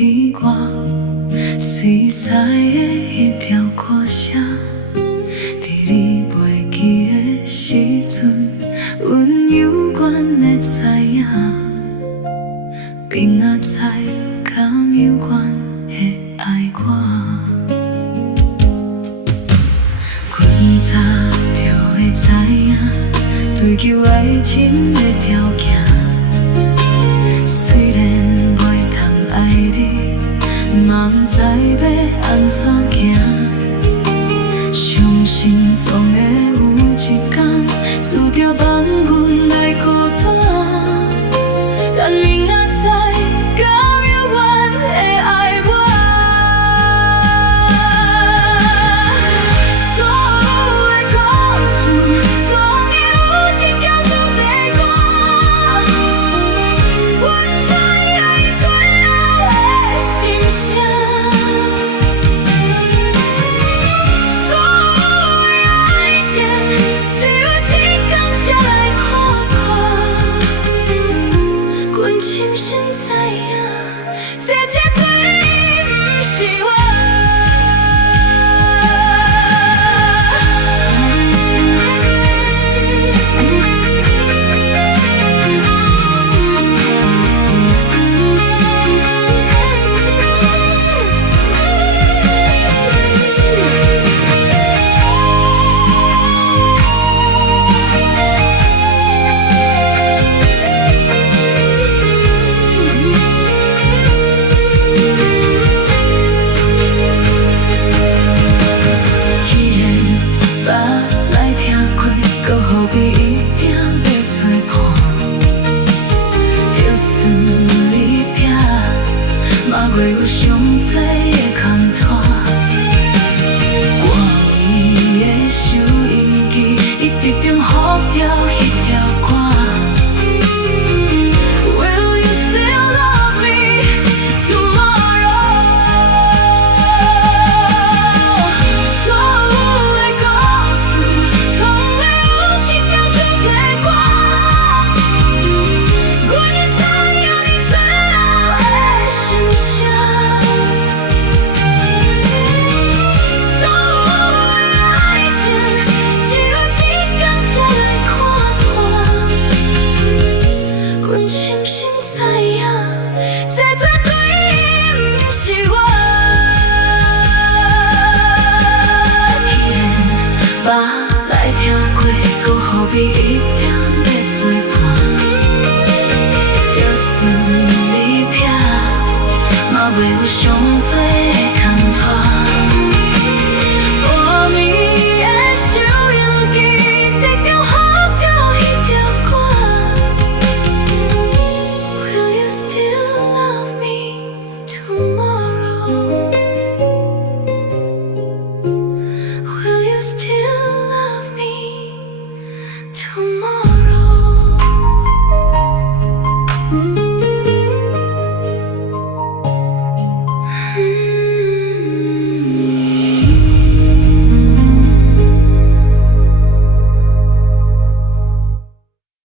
伫我西西的迄条歌声，伫你袂记的时阵，阮犹原会知影，冰仔载敢犹原会爱我。阮早就会知影，追求爱情的条件，虽然袂当爱你，嘛不知要安怎行。相信总会有一天，注定放阮来孤单。但明仔载，敢犹原会爱我？所有的故事，总会有一天注定我。阮知影伊最后的心声。所有的爱情，只有一天才会看破。阮深深知影，这绝对不是我。袂有上多的牵拖，我为的收音机一直重复着迄条歌。Will you still love me tomorrow？ 所有的故事，总会有一天注定我。阮也知影你最后的心声。阮深深知影，这绝对不是我。既然捌来听过，搁何必一定要作伴？就算离别，嘛袂有上多的牵拖。